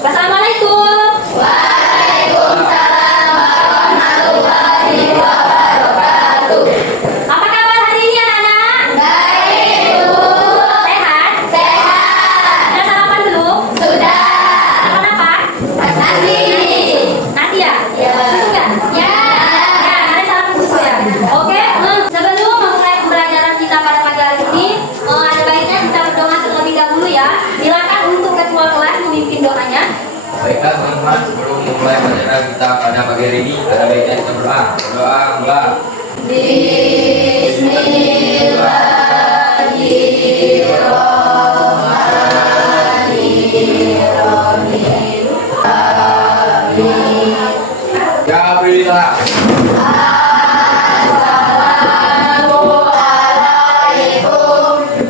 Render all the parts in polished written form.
Wassalamualaikum. Waalaikumsalam warahmatullahi wabarakatuh. Apa kabar hari ini anak-anak? Baik, Bu. Sehat? Sehat. Sudah sarapan belum? Sudah. Makan apa? Nasi. Nasi ya? Ya. Susu nggak? Ya. Ya, ada sarapan susu ya? Oke, sebelum memulai pembelajaran kita pada pagi hari ini, ada baiknya kita berdoa terlebih dahulu ya. Silakan untuk ketua kelas memimpin doanya. Baiklah teman-teman, sebelum memulai pelajaran kita pada pagi hari ini, ada baiknya kita berdoa. Berdoa mulai. Bismillahirrahmanirrahim. Ya berilah. Assalamualaikum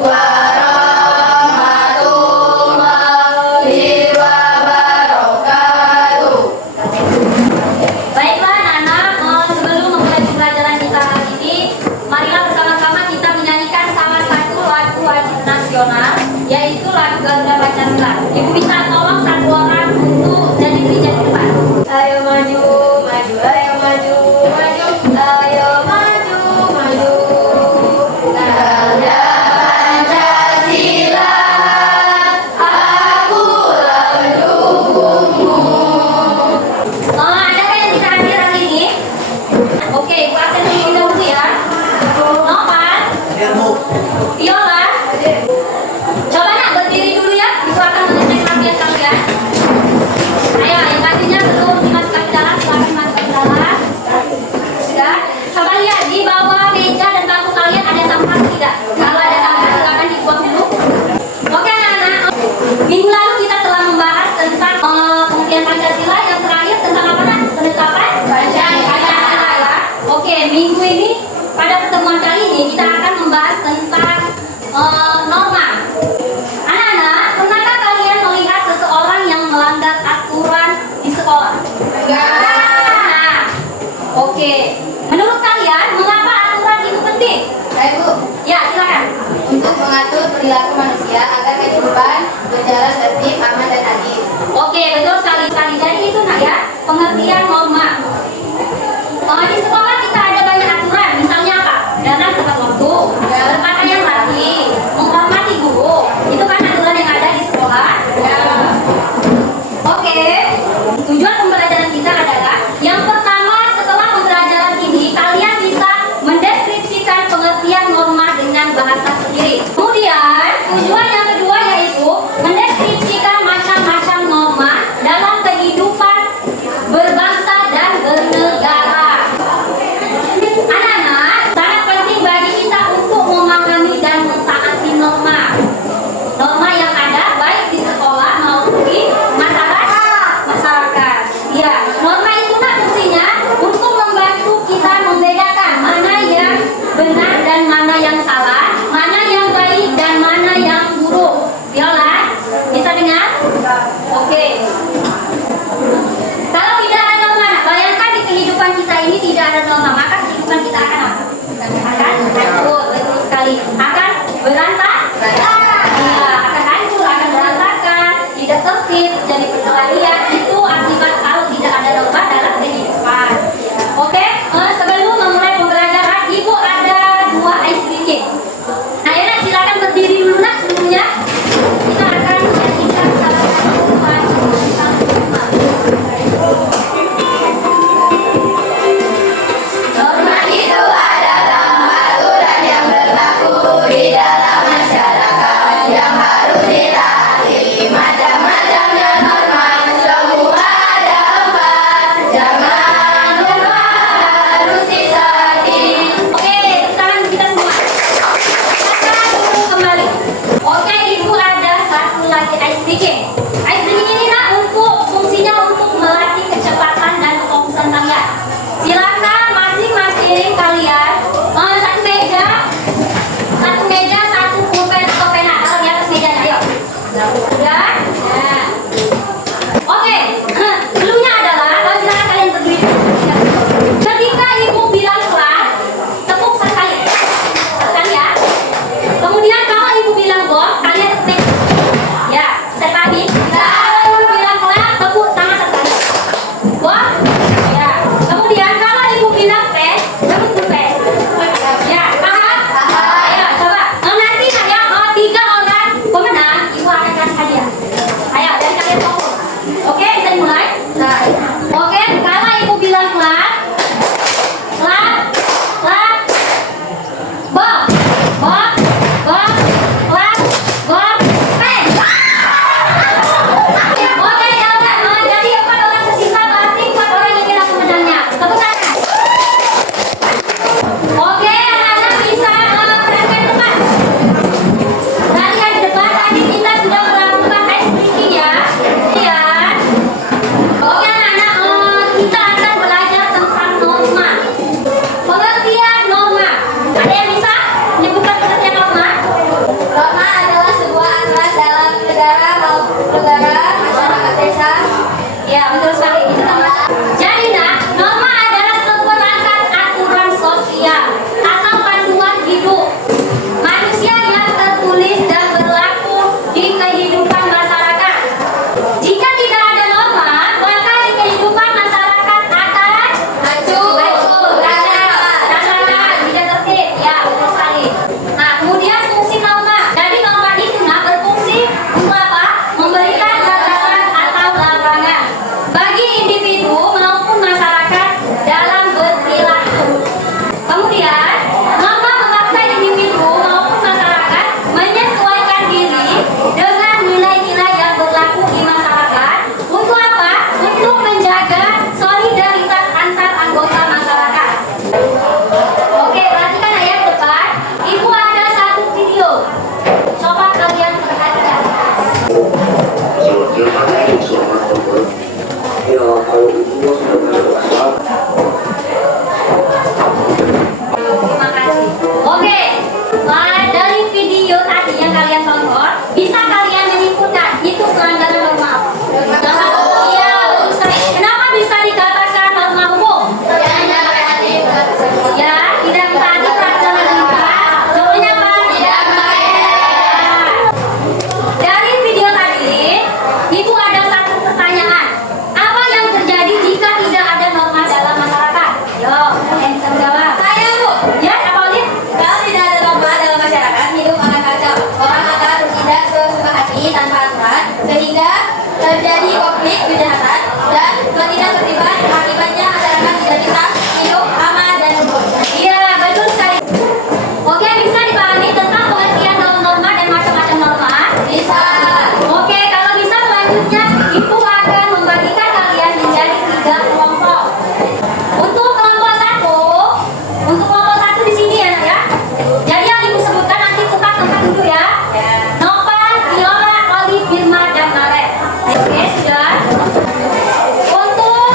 warahmatullahi wabarakatuh. Baiklah anak-anak, sebelum memulai pembelajaran kita hari ini, marilah bersama-sama kita menyanyikan salah satu lagu wajib nasional, yaitu lagu Garuda Pancasila. Ibu minta tolong satu orang untuk jadi gereja di depan. Ayo maju, maju, ayo maju, maju, ayo maju, maju. Garuda Pancasila, akulah pendukungmu. Ada yang kita hadir hari ini? Oke, Ibu absen terlebih dahulu ya. Nopan, Viola, coba nak berdiri dulu ya. Ibu akan mengecek latihan kalian. Ayo, yang tadinya belum dimasukkan ke dalam, silakan masukkan ke dalam. Sudah. Coba lihat di bawah meja dan bangku kalian ada sampah atau tidak. Kalau ada sampah silakan dibuang dulu. Oke anak-anak, minggu lalu kita telah membahas tentang pengertian Pancasila. Yang terakhir tentang apa nak? Penetapan Pancasila ya. Oke, minggu ini pada pertemuan kali ini kita akan membahas tentang norma. Anak-anak, pernahkah kalian melihat seseorang yang melanggar aturan di sekolah? Nah, oke. Menurut kalian, mengapa aturan itu penting? Baik, Bu. Ya, silakan. Untuk mengatur perilaku manusia agar kehidupan berjalan tertib, aman dan adil. Oke, betul sekali. Jadi itu nak ya, pengertian norma. Di sekolah kita ada banyak aturan. Misalnya apa? Datang tepat waktu, berpakaian rapi, menghormati guru. Itu kan aturan yang ada di sekolah. Oke, tujuan pembelajaran kita adalah yang pertama, setelah pembelajaran ini kalian bisa mendeskripsikan pengertian norma dengan bahasa sendiri. Kemudian tujuan yang kedua yaitu mendeskripsikan macam-macam norma dalam kehidupan berbangsa dan bernegara. Anak-anak, sangat penting bagi kita untuk memahami dan mentaati norma. Norma yang ada baik di sekolah maupun di masyarakat. Ya, norma itu nak fungsinya untuk membantu kita membedakan mana yang benar dan mana yang salah, mana yang baik dan mana yang buruk. Viola, bisa dengar? Oke. Kalau tidak ada norma, bayangkan di kehidupan kita ini tidak ada norma, maka kehidupan kita akan apa? Akan hancur, betul sekali. Akan berantakan. Ya, akan hancur, akan berantakan, tidak tertib, jadi perkelahian. Itu akibat kalau tidak ada norma dalam kehidupan. Oke, sebelum memulai pembelajaran, Ibu ada 2 ice breaking. Nah, ya nak, silakan berdiri dulu nak seluruhnya. Kita akan menyanyikan salah satu lagu. konflik, kejahatan, dan ketidaktertiban akibatnya masyarakat tidak bisa hidup aman dan subur. Iya, betul sekali. Oke, bisa dipahami tentang pengertian norma dan macam-macam norma? Bisa. Oke, kalau bisa selanjutnya Ibu akan membagikan kalian menjadi 3 kelompok. Untuk kelompok satu di sini ya, Nak, ya. Jadi yang Ibu sebutkan nanti tempat dulu ya. Nopan, Viola, Oli, Birma, dan Maret. Oke, sudah. Untuk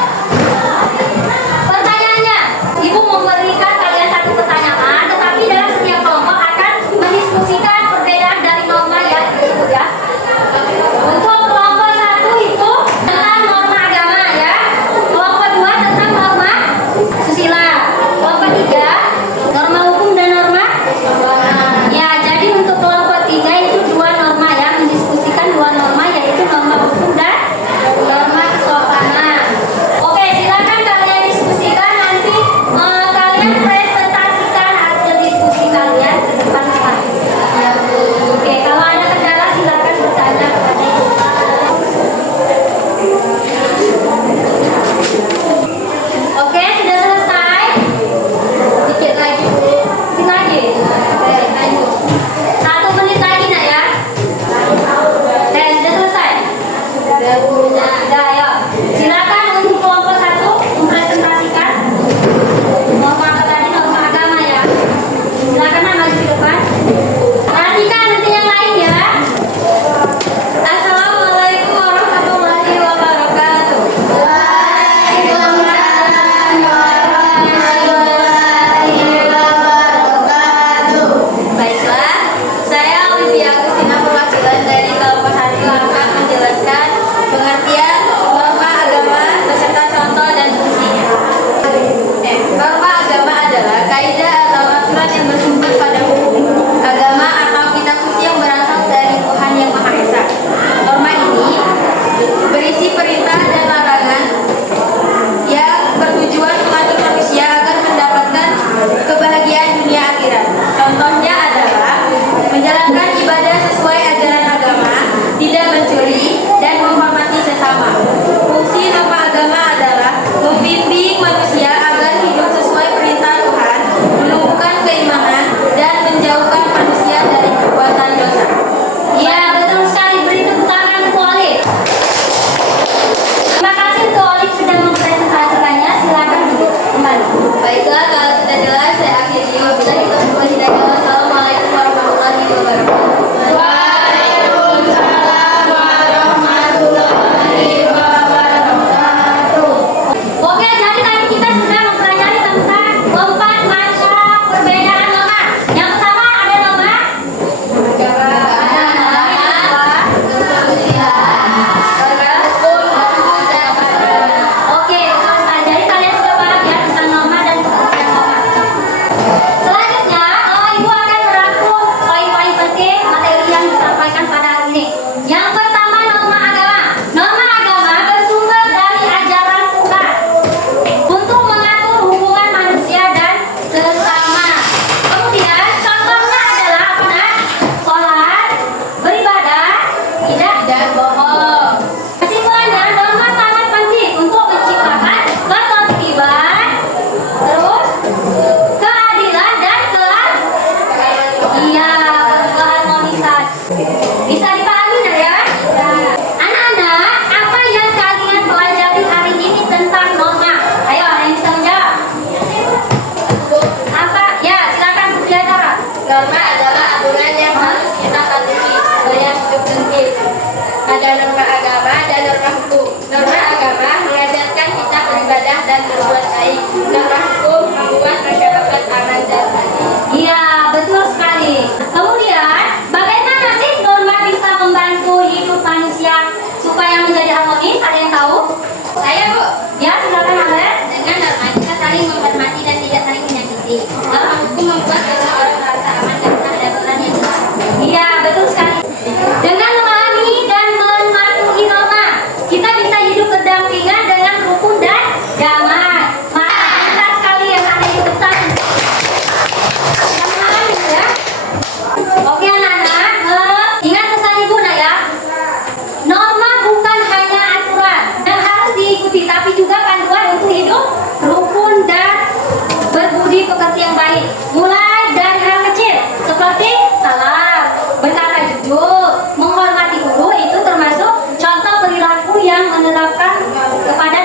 kepada